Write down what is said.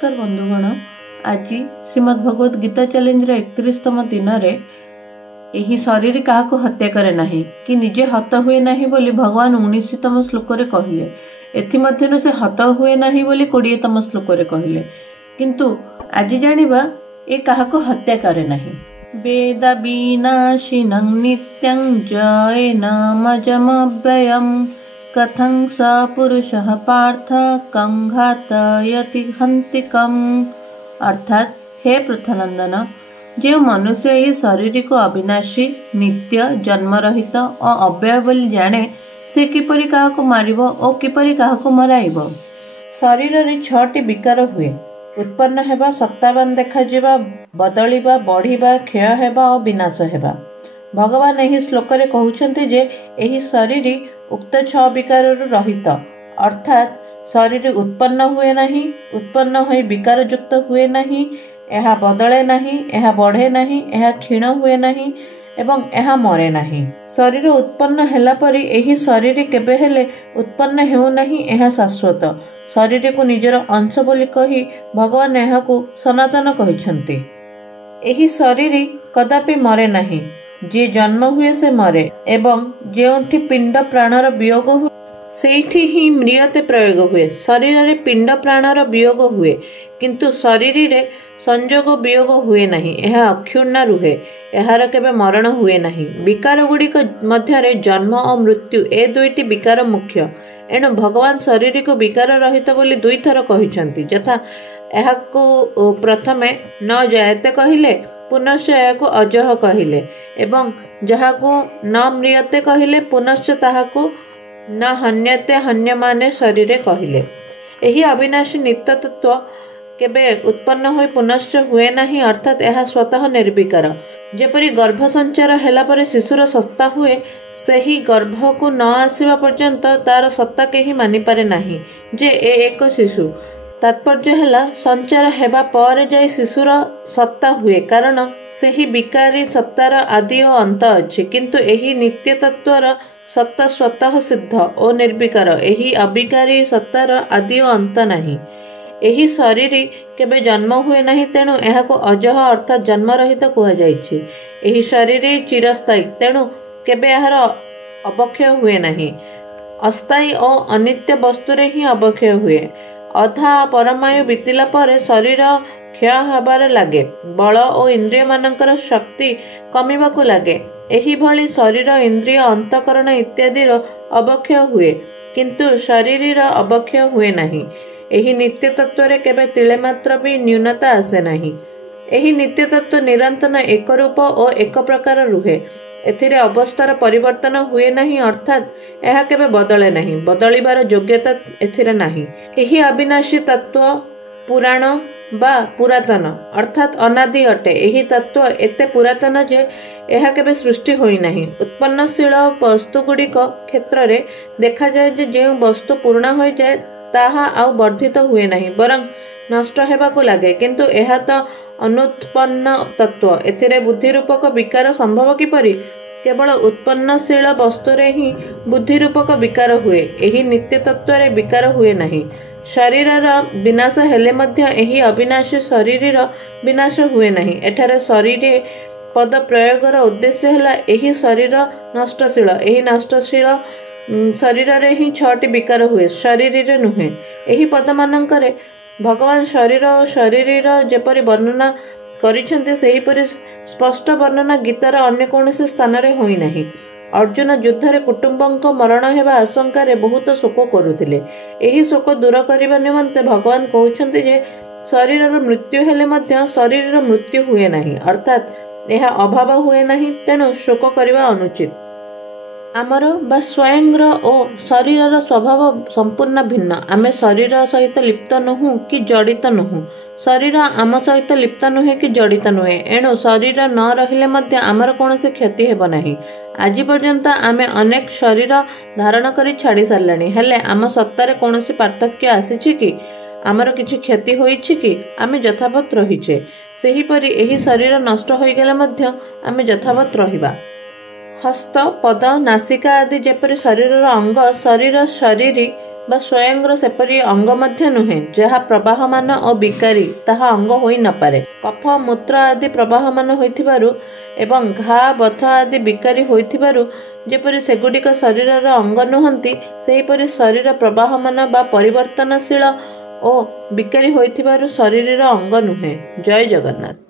नमस्कार बंधुगण। आज श्रीमद् भगवत गीता चैलेंज 31तम दिन यही शरीर क्या हत्या करे नहीं कि निजे हत हुए नहीं बोली भगवान 19तम श्लोक कहले। एथिमध्यरु से हत हुए नहीं बोली 20तम श्लोक कहले, किंतु आज जानिबा ए काहाको हत्या करे नहीं। वेद विनाशिनं नित्यं जयेनामजमव्ययम् कथं स पुरुषः पार्थ कं घातयति हन्तिकम्। अर्थात हे पृथ्वनंदन, जो मनुष्य ये शरीर को अविनाशी नित्य जन्मरहित और अव्यय बोली जाने से किपरि काहाको मारिबो और किपरि काहाको मराइबो। शरीर रे 6टी विकार हुए, उत्पन्न हेबा, सत्तावान देखाजिबा, बदलिबा, बढ़िबा, क्षय हेबा और विनाश हेबा। भगवान एही श्लोक रे कहउछन्ति जे एही शरीर उक्त 6 विकार रहित, अर्थात शरीर उत्पन्न हुए नहीं, उत्पन्न होई विकार युक्त हुए नहीं, एहा बदले नहीं, एहा बढ़े नहीं, एहा क्षीण हुए नहीं एवं एहा मरे नहीं। शरीर उत्पन्न हेला परी एही शरीर केबे हेले उत्पन्न हेउ नहीं, एहा शाश्वत। शरीर को निजर अंश बोली कही भगवान एहाकू सनातन कहिछन्ति। एही शरीर कदापि मरे नहीं, जे जन्म हुए से मरे एवं जेउठी पिंड प्राणर वियोग हुए सेठी ही म्रियते प्रयोग हुए। शरीर रे पिंड प्राणर वियोग हुए, किंतु शरीर रे संजोग वियोग हुए नहीं, यह अक्षुण्ण रुहे, एहार केबे मरण हुए नहीं। विकार गुड़िक मध्यरे जन्म और मृत्यु ए दुईटी विकार मुख्य। एणु भगवान शरीर को विकार रहित बोली 2 थर कहिसंती। यथा एहाकू प्रथमे न जायते कहिले, पुनश्च एहाकू अजह कहिले एवं जहाकू न म्रियते कहिले पुनश्च ताहाकू न हन्यते हन्यमाने शरीरे कहिले। एही अविनाशी नित्य तत्व केबे उत्पन्न होई पुनश्च हुए नहीं, अर्थात यह स्वतः निर्विकार। जेपरी गर्भ संचार हेला परे शिशुर सत्ता हुए, सही गर्भ को न आसीबा पर्यंत तार सत्ता केही मानि पारे नहीं जे एक शिशु। तात्पर्य हेला संचार हेबा पर जाई शिशुर सत्ता हुए, कारण सही विकारी सत्तार आदि और अंत अछि, किंतु एही नित्य तत्वर सत्ता स्वतः सिद्ध और निर्विकार। एही अविकारी सत्तार आदि और अंत नहीं। एही शरीर केबे जन्म हुए नहीं, तेणु एहाको अजह अर्थात जन्म रहित कुहा जाइछि। एही शरीर चिरस्थायी, तेणु केबे एहार अवक्षय हुए नहीं। अस्थायी और अनित्य वस्तुरे ही अवक्षय हुए। अधा परमायु बीतिला पर शरीर क्षय हबारे लागे, बल और इंद्रिय मानकर शक्ति कमिबाकू लागे। एही भली शरीर इंद्रिय अंतकरण इत्यादि अवक्षय हुए, किंतु शरीर अवक्षय हुए नहीं। एही नित्य तत्व रे केबे तिले मात्र भी न्यूनता आसे नहीं। एही नित्य तत्व निरंतर एक रूप और एक प्रकार रुहे। एथिरे अवस्थार परिवर्तन हुए नहीं, अर्थात एहा केबे बदले नहीं, बदलिबार योग्यता एथिरे नहीं। एही अविनाशी तत्व पुराण बा पुरातन अर्थात अनादि अटे। एही तत्व एते पुरातन जे एहा केबे सृष्टि होई नहीं। उत्पन्नशील वस्तु गुड़िक क्षेत्र रे देखा जाए जे जे वस्तु पूर्ण हो जाए ताहा आउ वर्धित हुए नहीं, बरं नष्ट हेबाकू लागे, किंतु एहा तो अनुत्पन्न तत्व। एथिरे बुद्धि रूपक विकार संभव किपरि? केवल उत्पन्नशील वस्तुरे ही बुद्धि रूपक विकार हुए। एही नित्य तत्व रे विकार हुए नहीं। शरीरर विनाश हेले मध्य एही अविनाशी शरीरर विनाश हुए नहीं। एठारे शरीर पद प्रयोगर उद्देश्य हेला एही शरीर नष्टशील। एही नष्टशील शरीर रे ही 6टी विकार हुए, शरीर रे नुहे। एही पद मानकरे भगवान शरीर और शरीर जेपरि वर्णना करिसेंते सेहीपरि स्पष्ट वर्णना गीतार अन्य कौनसी स्थान रे होई नहीं। अर्जुन युद्ध रे कुटुंबक मरण हेबा आशंका रे बहुत शोक करुथिले। एही शोक दूर करिबा निमंते भगवान कहउछन्ते जे शरीरर मृत्यु हेले मध्य शरीरर मृत्यु हुए नहीं, अर्थात एहा अभाव हुए नहीं, तेणु शोक करिबा अनुचित। आमर बा स्वयंर ओ शरीरर स्वभाव संपूर्ण भिन्न। आमे शरीर सहित लिप्त नहु कि जड़ित नहु, शरीर आम सहित लिप्त नुहे कि जड़ित नुहे। एणु शरीर न रहिले मध्य आमर कौनसी क्षति हेब नाही। आज पर्यंत आमे अनेक शरीर धारण करी छाड़ी सारलानी, हेले आम सत्तारे कौनसी पार्थक्य आसीछि कि? आमर किछि क्षति होइछि कि? आमे यथावत रहिछे। सेहीपरि एही शरीर नष्ट होई गेले मध्य आमे यथावत रहिबा। हस्त, पद, नासिका आदि जेपरि शरीरर अंग शरीर शरीरी ବା ସ୍ୱୟଂର ସେପରି ଅଙ୍ଗ ମଧ୍ୟ ନୁହେଁ ଯାହା ପ୍ରବାହମାନ ଓ ବିକାରୀ, ତାହା ଅଙ୍ଗ ହୋଇ ନପାରେ। କଫ ମୂତ୍ର ଆଦି ପ୍ରବାହମାନ ହୋଇଥିବାରୁ ଏବଂ ଘା ବଥା ଆଦି ବିକାରୀ ହୋଇଥିବାରୁ ଯେପରି ସେଗୁଡ଼ିକ ଶରୀରର ଅଙ୍ଗ ନୁହନ୍ତି, ସେହିପରି ଶରୀର ପ୍ରବାହମାନ ବା ପରିବର୍ତ୍ତନଶୀଳ ଓ ବିକାରୀ ହୋଇଥିବାରୁ ଶରୀରର ଅଙ୍ଗ ନୁହେଁ। ଜୟ ଜଗନ୍ନାଥ।